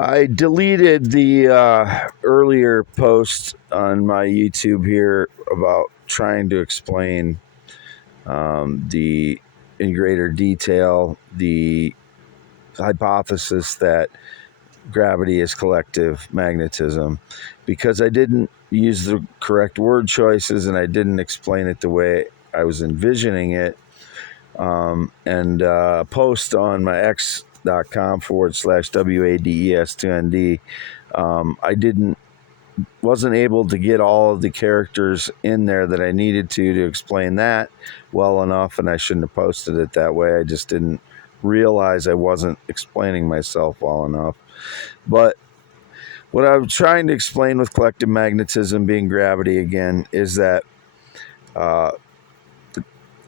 I deleted the earlier post on my YouTube here about trying to explain the in greater detail the hypothesis that gravity is collective magnetism, because I didn't use the correct word choices and I didn't explain it the way I was envisioning it. And post on my x.com/WADES2ND. I wasn't able to get all of the characters in there that I needed to explain that well enough, and I shouldn't have posted it that way. I just didn't realize I wasn't explaining myself well enough. But what I'm trying to explain with collective magnetism being gravity again is that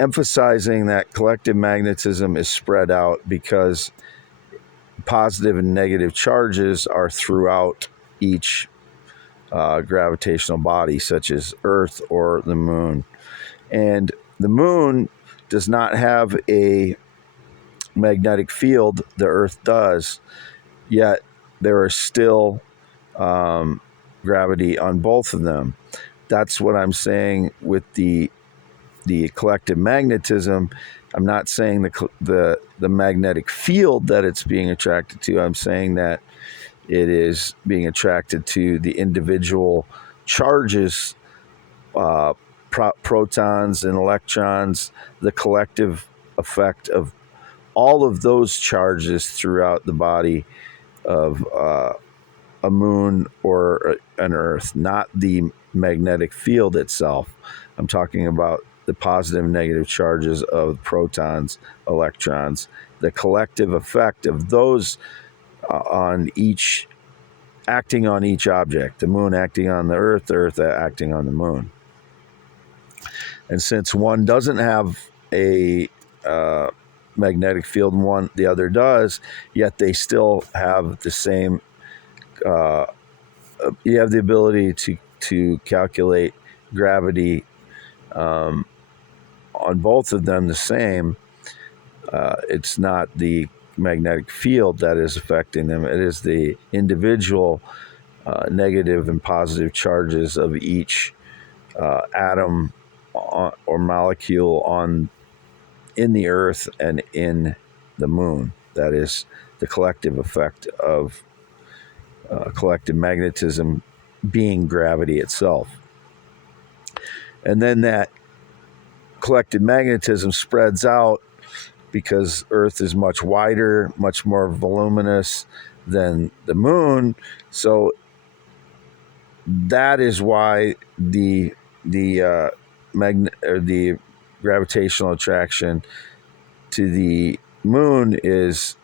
emphasizing that collective magnetism is spread out because positive and negative charges are throughout each gravitational body, such as Earth or the moon. And the moon does not have a magnetic field, the Earth does, yet there is still gravity on both of them. That's what I'm saying with the collective magnetism. I'm not saying the magnetic field that it's being attracted to. I'm saying that it is being attracted to the individual charges, protons and electrons, the collective effect of all of those charges throughout the body of a moon or an Earth, not the magnetic field itself. I'm talking about the positive and negative charges of protons, electrons, the collective effect of those on each, acting on each object, the moon acting on the Earth acting on the moon. And since one doesn't have a magnetic field and the other does, yet they still have the same, you have the ability to calculate gravity on both of them the same. It's not the magnetic field that is affecting them. It is the individual negative and positive charges of each atom or molecule in the Earth and in the moon. That is the collective effect of collective magnetism being gravity itself. And then that collective magnetism spreads out because Earth is much wider, much more voluminous than the moon. So that is why the gravitational attraction to the moon is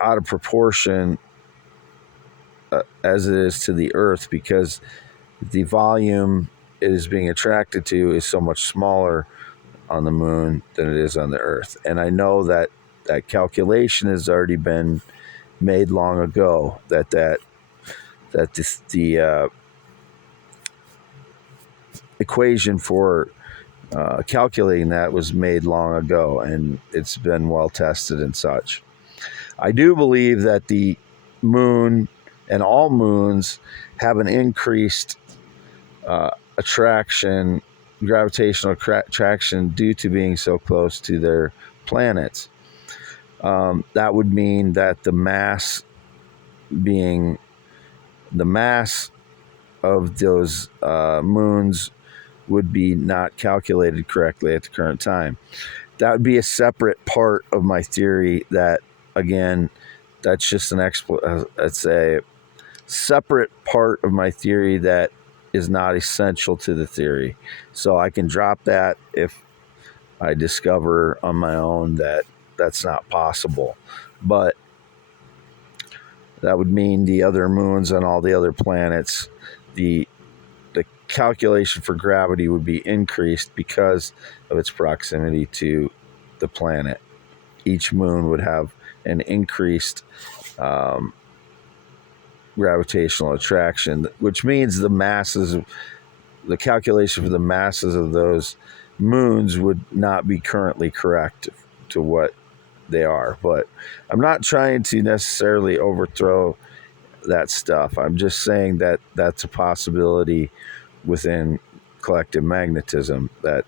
out of proportion as it is to the Earth, because the volume it is being attracted to is so much smaller on the moon than it is on the Earth. And I know that calculation has already been made long ago, that the equation for calculating that was made long ago, and it's been well tested and such. I do believe that the moon and all moons have an increased gravitational attraction due to being so close to their planets. That would mean that the mass of those moons would be not calculated correctly at the current time. That would be a separate part of my theory. That, again, that's just that's a separate part of my theory that is not essential to the theory. So I can drop that if I discover on my own that that's not possible. But that would mean the other moons and all the other planets, the calculation for gravity would be increased because of its proximity to the planet. Each moon would have an increased gravitational attraction, which means the calculation for the masses of those moons would not be currently correct to what they are. But I'm not trying to necessarily overthrow that stuff. I'm just saying that that's a possibility within collective magnetism, that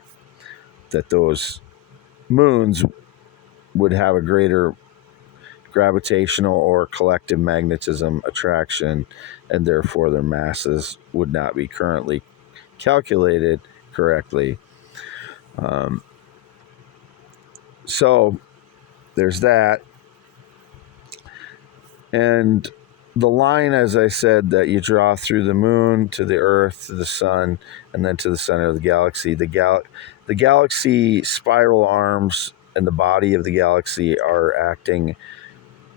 those moons would have a greater gravitational or collective magnetism attraction, and therefore their masses would not be currently calculated correctly. So there's that. And the line, as I said, that you draw through the moon to the earth to the sun and then to the center of the galaxy, the galaxy spiral arms and the body of the galaxy are acting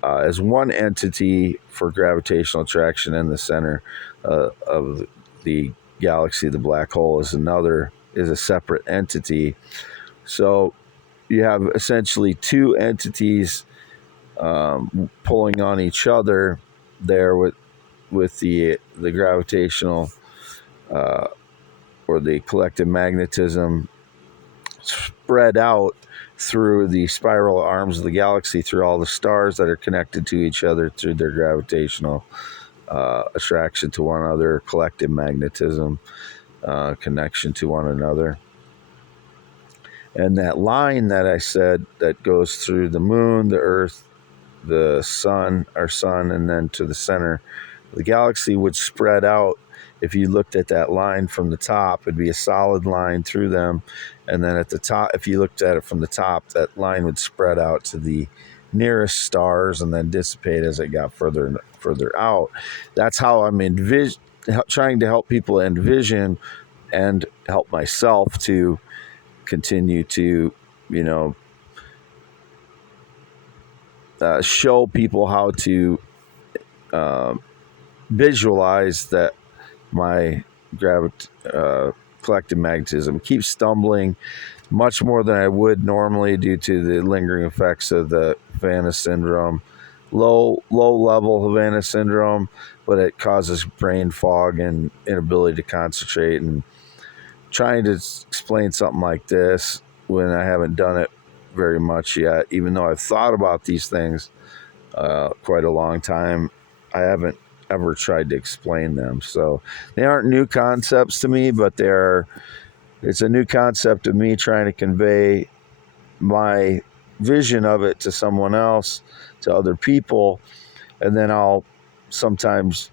as one entity for gravitational attraction, and the center of the galaxy, the black hole, is a separate entity. So you have essentially two entities pulling on each other there with the gravitational or the collective magnetism spread out through the spiral arms of the galaxy, through all the stars that are connected to each other through their gravitational attraction to one another, collective magnetism connection to one another. And that line that I said that goes through the moon, the earth, the sun, our sun, and then to the center of the galaxy would spread out. If you looked at that line from the top, it'd be a solid line through them. And then at the top, if you looked at it from the top, that line would spread out to the nearest stars and then dissipate as it got further and further out. That's how I'm trying to help people envision, and help myself to continue to, show people how to visualize that my collective magnetism. Keeps stumbling much more than I would normally due to the lingering effects of the Havana syndrome. Low level Havana syndrome, but it causes brain fog and inability to concentrate. And trying to explain something like this when I haven't done it very much yet, even though I've thought about these things quite a long time, I haven't ever tried to explain them. So they aren't new concepts to me, but it's a new concept of me trying to convey my vision of it to someone else, to other people, and then I'll sometimes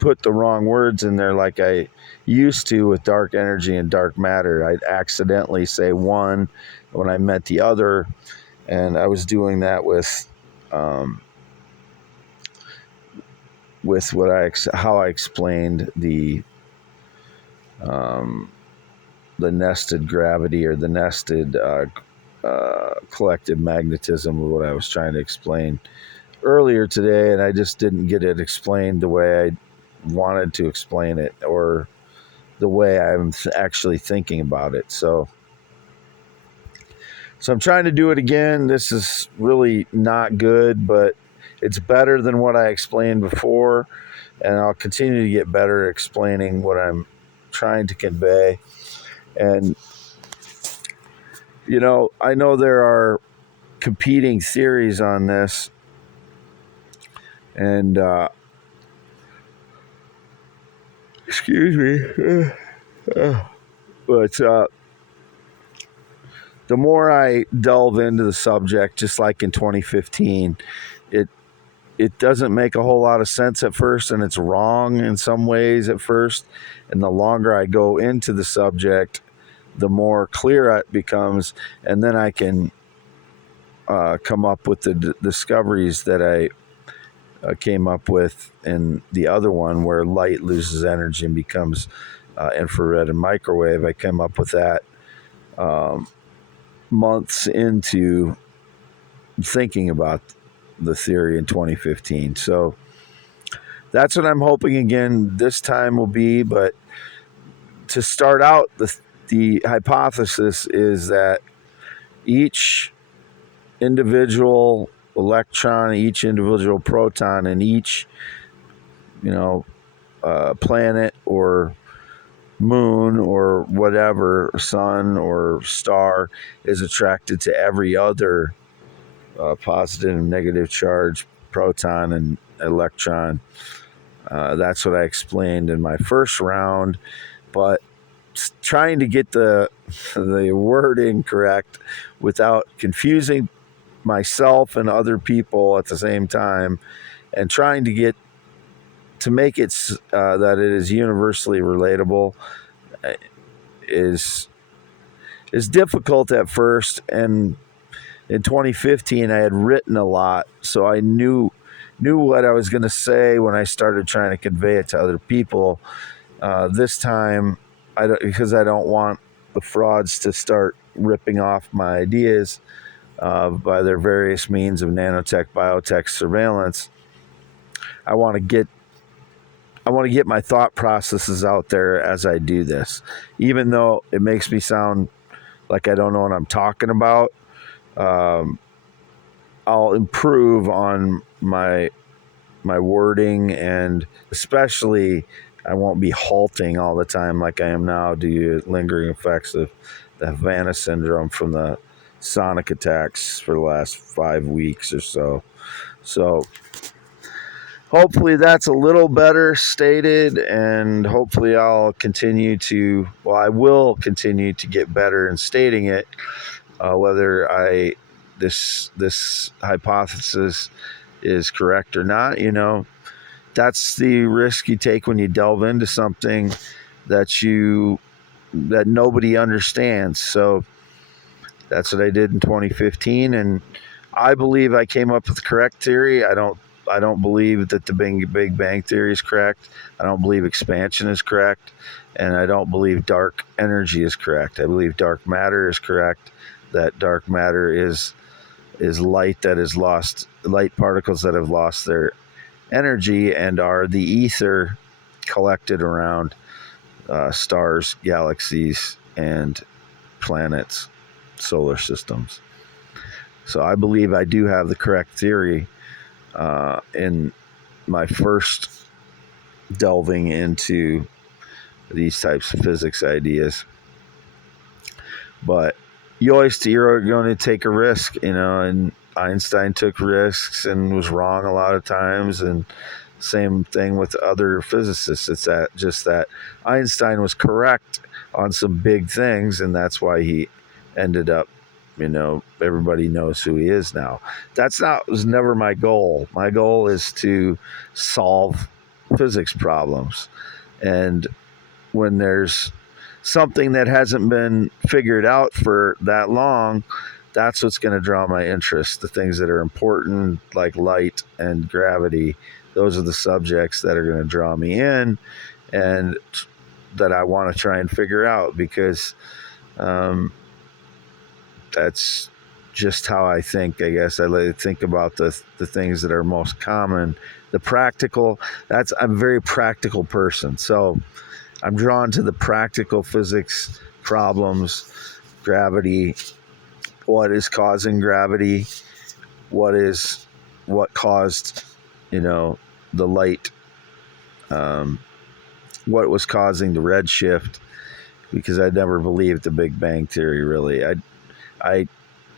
put the wrong words in there like I used to with dark energy and dark matter. I'd accidentally say one when I meant the other, and I was doing that with how I explained the nested gravity, or the nested collective magnetism, of what I was trying to explain earlier today, and I just didn't get it explained the way I wanted to explain it, or the way I'm actually thinking about it. So I'm trying to do it again. This is really not good, but it's better than what I explained before, and I'll continue to get better at explaining what I'm trying to convey. And I know there are competing theories on this, and excuse me, but the more I delve into the subject, just like in 2015, it doesn't make a whole lot of sense at first, and it's wrong in some ways at first. And the longer I go into the subject, the more clear it becomes, and then I can come up with the discoveries that I came up with in the other one, where light loses energy and becomes infrared and microwave. I came up with that months into thinking about the theory in 2015. So that's what I'm hoping again this time will be. But to start out, the hypothesis is that each individual electron, each individual proton, and each planet or moon or whatever, sun or star, is attracted to every other positive and negative charge, proton and electron. That's what I explained in my first round, but trying to get the wording correct without confusing myself and other people at the same time, and trying to make it that it is universally relatable is difficult at first. And in 2015, I had written a lot, so I knew what I was going to say when I started trying to convey it to other people. This time, because I don't want the frauds to start ripping off my ideas by their various means of nanotech-biotech surveillance. I want to get my thought processes out there as I do this, even though it makes me sound like I don't know what I'm talking about. I'll improve on my wording, and especially I won't be halting all the time like I am now due to lingering effects of the Havana syndrome from the sonic attacks for the last 5 weeks or so. So hopefully that's a little better stated, and hopefully I will continue to get better in stating it, whether this hypothesis is correct or not. That's the risk you take when you delve into something that nobody understands. So that's what I did in 2015, and I believe I came up with the correct theory. I don't believe that the Big Bang Theory is correct. I don't believe expansion is correct, and I don't believe dark energy is correct. I believe dark matter is correct. That dark matter is light particles that have lost their energy and are the ether collected around stars, galaxies, and planets, solar systems. So I believe I do have the correct theory in my first delving into these types of physics ideas. But you're going to take a risk, and Einstein took risks and was wrong a lot of times, and same thing with other physicists. It's that Einstein was correct on some big things, and that's why he ended up, everybody knows who he is now. Was never my goal. My goal is to solve physics problems, and when there's something that hasn't been figured out for that long, that's what's going to draw my interest. The things that are important, like light and gravity, those are the subjects that are going to draw me in, and that I want to try and figure out, because that's just how I think. I guess I like to think about the things that are most common, the practical. I'm a very practical person, so I'm drawn to the practical physics problems, gravity, what is causing gravity, what caused, the light, what was causing the redshift, because I never believed the Big Bang Theory, really. I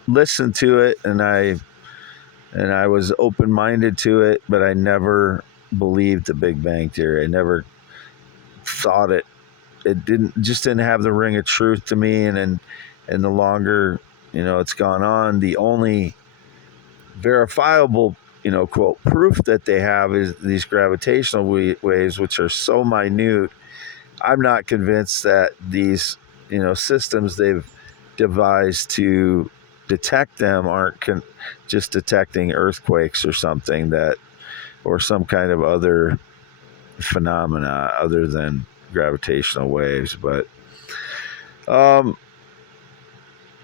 listened to it, and I was open-minded to it, but I never believed the Big Bang Theory. I never thought it didn't have the ring of truth to me. And the longer it's gone on, the only verifiable quote proof that they have is these gravitational waves, which are so minute. I'm not convinced that these systems they've devised to detect them aren't just detecting earthquakes or something, or some kind of other phenomena other than gravitational waves. But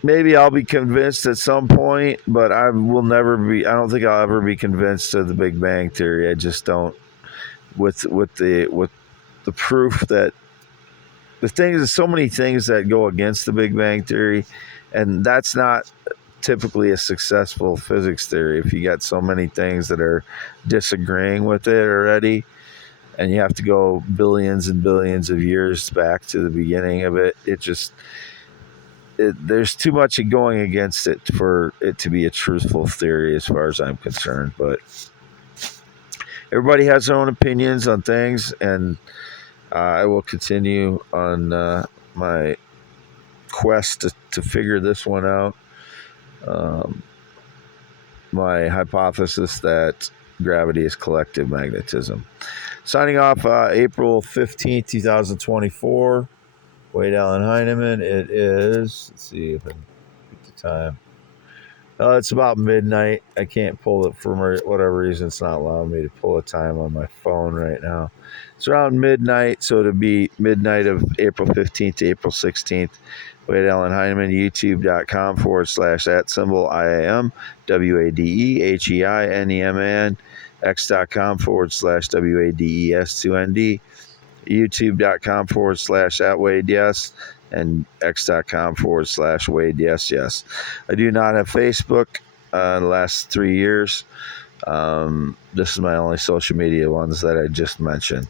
maybe I'll be convinced at some point, but I don't think I'll ever be convinced of the Big Bang Theory. I just don't, with the proof that there's so many things that go against the Big Bang Theory, and that's not typically a successful physics theory. If you got so many things that are disagreeing with it already, and you have to go billions and billions of years back to the beginning of it, there's too much going against it for it to be a truthful theory, as far as I'm concerned. But everybody has their own opinions on things, and I will continue on my quest to figure this one out. My hypothesis that gravity is collective magnetism. Signing off April 15th, 2024. Wade Allen Heineman. It is, let's see if I can get the time. It's about midnight. I can't pull it for whatever reason. It's not allowing me to pull a time on my phone right now. It's around midnight, so it'll be midnight of April 15th to April 16th. Wade Allen Heineman, youtube.com /@IAM, WADEHEINEMAN, x.com /WADES2ND, youtube.com /@WadeYes, and x.com /WadeYes. I do not have Facebook the last 3 years. This is my only social media ones that I just mentioned.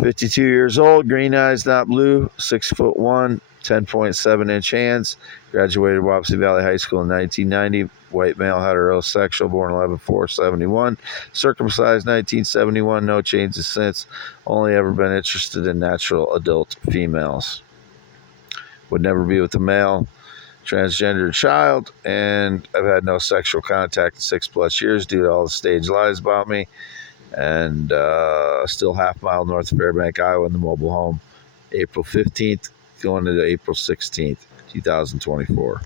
52 years old, green eyes, not blue, 6'1", 10.7-inch hands. Graduated Wapsie Valley High School in 1990. White male, heterosexual, born 11/4/71. Circumcised 1971. No changes since. Only ever been interested in natural adult females. Would never be with a male. Transgender child, and I've had no sexual contact in 6+ years due to all the staged lies about me. And still half-mile north of Fairbank, Iowa, in the mobile home. April 15th, going into April 16th, 2024.